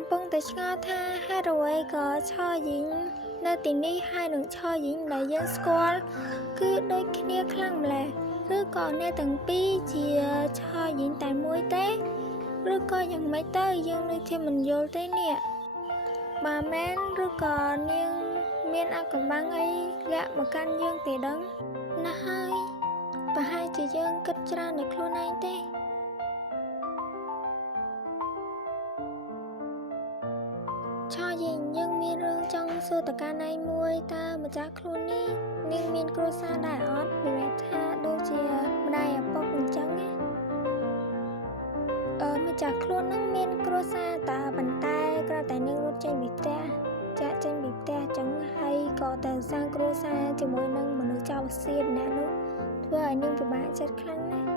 កំពុងតែឆ្ងល់ថាហេតុអ្វីក៏ឆយយីងនៅទីនេះហើយនឹងឆយយីងដែលយើងស្គាល់គឺដូចគ្នាខ្លាំងម្ល៉េះឬក៏អ្នកទាំងពីរជាឆយយីងតែមួយទេឬក៏យ៉ាងម៉េចទៅយើងនៅជាមិនយល់ទេនេះបើមែនឬក៏នាងមានអាកំបាំងអីលាក់មកកាន់យើងទេដឹងណាស់ហើយប្រហែលជាយើងគិតច្រើននៅខ្លួនឯងទេឆយយីងយើងមានរឿងចង់សួរតកាណៃមួយតើម្ចាស់ខ្លួននេះនាងមានគ្រួសារដែរអត់និយាយថាដូចជាម្ដាយឪពុកអញ្ចឹងណាម្ចាស់ខ្លួននឹងមានគ្រួសារតើប៉ុន្តែគ្រាន់តែនាងរត់ចេញពីផ្ទះចាក់ចេញពីផ្ទះអញ្ចឹងហើយក៏ទៅសាងគ្រួសារជាមួយនឹងមនុស្សចៅសៀម្នាក់នោះធ្វើឲ្យនាងពិបាកចិត្តខ្លាំងណាស់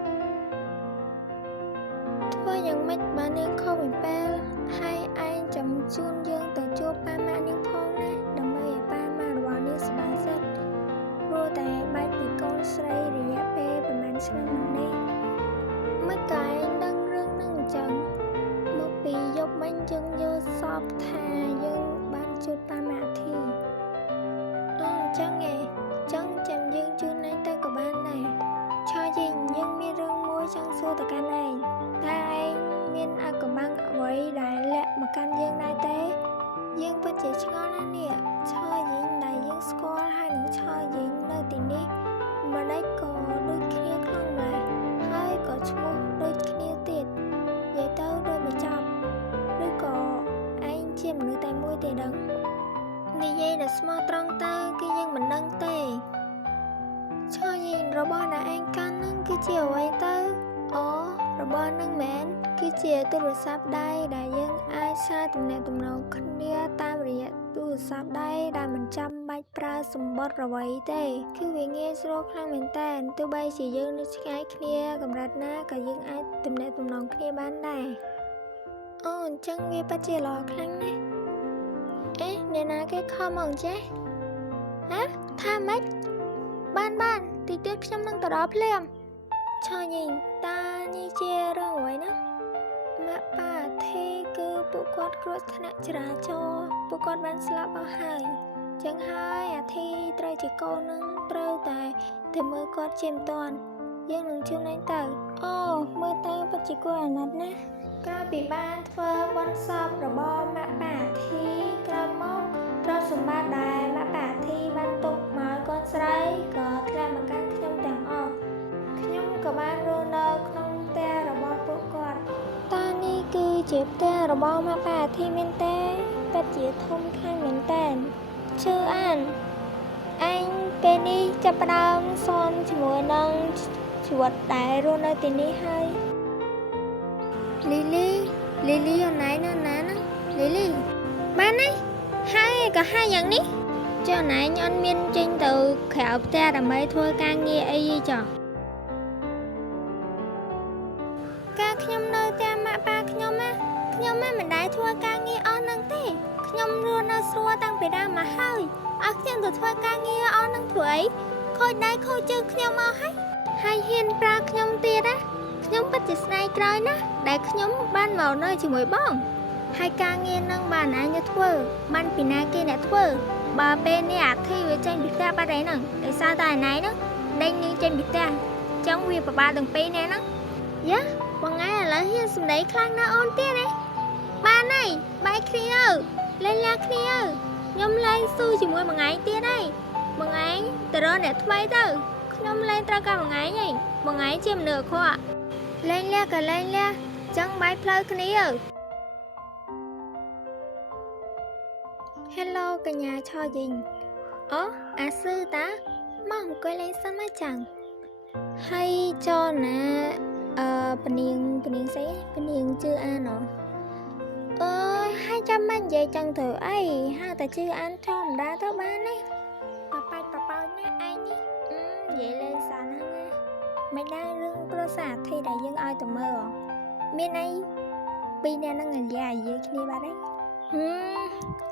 ធ្វើយ៉ាងម៉េចបើនាងខំពីពេលហើយឯងចាំជូនយើងទៅជួបប៉ាម៉ាក់នាងផងណាដើម្បីឲ្យប៉ាម៉ាក់របស់នាងសប្បាយចិត្តព្រោះតែបែកពីកូនស្រីរយៈពេលប្រហែលឆ្នាំមកនេះមិនក៏ឯងដឹងរឿងនឹងអញ្ចឹងមកពីយប់មិញយើងយល់សពថាយើងបានជួបប៉ាម៉ាក់ធីអញ្ចឹងឯងចឹងចាំយើងជូនឯងទៅក៏បានដែរឆយយីងយើងមានរឿងមួយចង់សួរទៅកាន់ឯងតើឯងមានអាកំបាំងអ្វីដែលលាក់មកកាន់យើងដែរទេយើងពិតជាឆ្ងល់ណាស់នេះឆយយីងដែលយើងស្គាល់ហើយនឹងឆយយីងនៅទីនេះម្ដេចក៏ដូចគ្នាខ្លាំងដែរហើយក៏ឈ្មោះដូចគ្នាទៀតនិយាយទៅដូចមកចាប់ឬក៏ឯងជាមនុស្សតែមួយទេដឹងនិយាយដល់ស្មោះត្រង់ទៅគឺយើងមិនដឹងទេឆយយីងរបស់ដែលឯងកាន់នឹងគឺជាអ្វីទៅអូរបស់នឹងមែនគឺជាទូរស័ព្ទដៃដែលយើងអាចសារទំនាក់ទំនងគ្នាតាមរយៈទូរស័ព្ទដៃដែលមិនចាំបាច់ប្រើសំបុត្រអ្វីទេគឺវាងាយស្រួលខ្លាំងមែនតើទោះបីជាយើងនៅឆ្ងាយគ្នាកម្រិតណាក៏យើងអាចទំនាក់ទំនងគ្នាបានដែរអូអញ្ចឹងវាពិតជាល្អខ្លាំងណាស់អ្នកណាគេខំមកចេះហ៎ថាម៉េចបានទីទៀតខ្ញុំនឹងទៅដល់ភ្លាមឆយយីងតើនេះជារឿងអ្វីណាម៉ាក់ប៉ាធីគឺពួកគាត់គ្រោះថ្នាក់ចរាចរណ៍ពួកគាត់បានស្លាប់អស់ហើយចឹងហើយអាធីត្រូវជាកូននឹងត្រូវតែទៅមើលគាត់ជាមិនតាន់យើងនឹងជូនឯងទៅអូមើលទៅពិតជាគួរអាណិតណាស់ក្រោយពីបានធ្វើបុណ្យសពរបស់ម៉ាក់ប៉ាធីក្រោយមកទ្រព្យសម្បត្តិដែលម៉ាក់ប៉ាធីបានទុកមកឲ្យកូនស្រីក៏ធ្លាក់មកកាន់ខ្ញុំទាំងអស់ខ្ញុំក៏បានរស់នៅក្នុងផ្ទះរបស់ពួកគាត់តើនេះគឺជាផ្ទះរបស់ម៉ាក់ប៉ាធីមែនទេពិតជាធំខ្លាំងមែនតើឈឺអានឯងពេលនេះចាប់ផ្ដើមសនជាមួយនឹងជីវិតដែលរស់នៅទីនេះហើយលីលីអូនឯងនៅណាណាលីលីបានទេហើយក៏ហើយយ៉ាងនេះចុះណែញអត់មានចេញទៅក្រៅផ្ទះដើម្បីធ្វើការងារអីចុះការខ្ញុំនៅផ្ទះម៉ាក់ប៉ាខ្ញុំមិនដែលធ្វើការងារអស់នឹងទេខ្ញុំរស់នៅស្រួលតាំងពីដើមមកហើយអស់ខ្ញុំទៅធ្វើការងារអស់នឹងធ្វើអីខូចដៃខូចជើងខ្ញុំមកហើយហ៊ានប្រើខ្ញុំទៀតណាខ្ញុំពិតជាស្ដាយក្រោយណាស់ដែលខ្ញុំបានមកនៅជាមួយបងហើយការងារនឹងបានអញធ្វើបានពីណាគេអ្នកធ្វើបើពេលនេះអាធីវាចេញពីផ្ទះបាត់ហើយហ្នឹងដោយសារតែឯណៃហ្នឹងដេញនាងចេញពីផ្ទះចឹងវាពិបាកទាំងពីរនេះហ្នឹងយ៉ាបងឯងឥឡូវហ៊ានសម្ដីខ្លាំងណាស់អូនទៀតទេបានហើយបែកគ្នាទៅលេងលាគ្នាទៅខ្ញុំលេងស៊ូជាមួយបងឯងទៀតហើយបងឯងទៅរកអ្នកថ្មីទៅខ្ញុំលេងត្រូវការបងឯងហើយបងឯងជាមនុស្សអាក្រក់លេងលាក៏លេងលាចឹងបែកផ្លូវគ្នាទៅHello កញ្ញាឆយយីងអូអាស៊ឺតាមកអង្គុយលេងសិនមកចាំងហើយចោណាពនាងស្អីពនាងជឿអានអើយហើយចាំមិននិយាយចឹងទៅអីហៅតែជឿអានធម្មតាទៅបានទេប៉ប៉ោចណាឯងនេះនិយាយលេងសានហ្នឹងណាមិនដែររឿងគ្រួសារធីដែលយើងឲ្យទៅមើលមានអីពីរអ្នកហ្នឹងនិយាយគ្នាបាត់ហើយ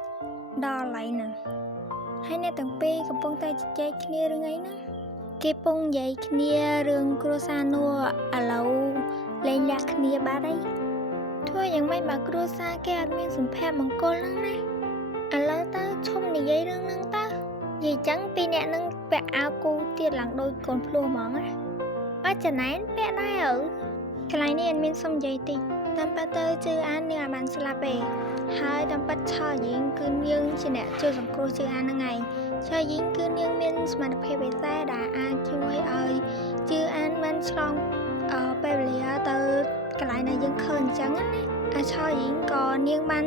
ដល់ឡៃហ្នឹងហើយអ្នកទាំងពីរកំពុងតែជជែកគ្នារឿងអីហ្នឹងគេពងនិយាយគ្នារឿងគ្រួសារនោះឥឡូវលែងលាក់គ្នាបាត់ហើយ ធ្វើយ៉ាងម៉េចបើគ្រួសារគេអត់មានសុភមង្គលហ្នឹងណាឥឡូវទៅឈុំនិយាយរឿងហ្នឹងទៅនិយាយចឹងពីអ្នកនឹងពាក់អាវគូទៀតឡើងដូចកូនភ្លោះហ្មងណាអត់ចំណែនពាក់ដែរឪកន្លែងនេះអត់មានសុំនិយាយតិចតាមពិតទៅជឿអាននាងអាចបានស្លាប់ទេហើយតាមពិតឆើយើងគឺនាងជាអ្នកជួយសង្គ្រោះជឿអានហ្នឹងឯងឆើយើងគឺនាងមានសមត្ថភាពពិសេសដែលអាចជួយឲ្យជឿអានបានឆ្លងពេលវេលាទៅកន្លែងដែលយើងឃើញអញ្ចឹងណាអាឆើយើងក៏នាងបាន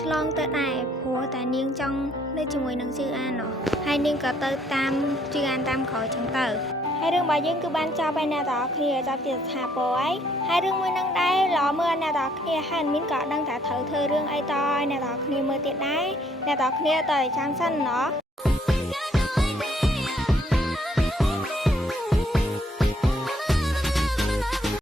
ឆ្លងទៅដែរព្រោះតែនាងចង់នៅជាមួយនឹងជឿអានណោះហើយនាងក៏ទៅតាមជឿអានតាមក្រោយចឹងទៅហើយរឿងរបស់យើងគឺបានចប់ហើយអ្នកទាំងអស់គ្នាចាប់ពីស្ថាពរហើយរឿងមួយនឹងដែរល្អមើលអ្នកទាំងអស់គ្នាហើយមានក៏ដឹងថាត្រូវធ្វើរឿងអីតឲ្យអ្នកទាំងអស់គ្នាមើលទៀតដែរអ្នកទាំងអស់គ្នាទៅចាំសិនណោះ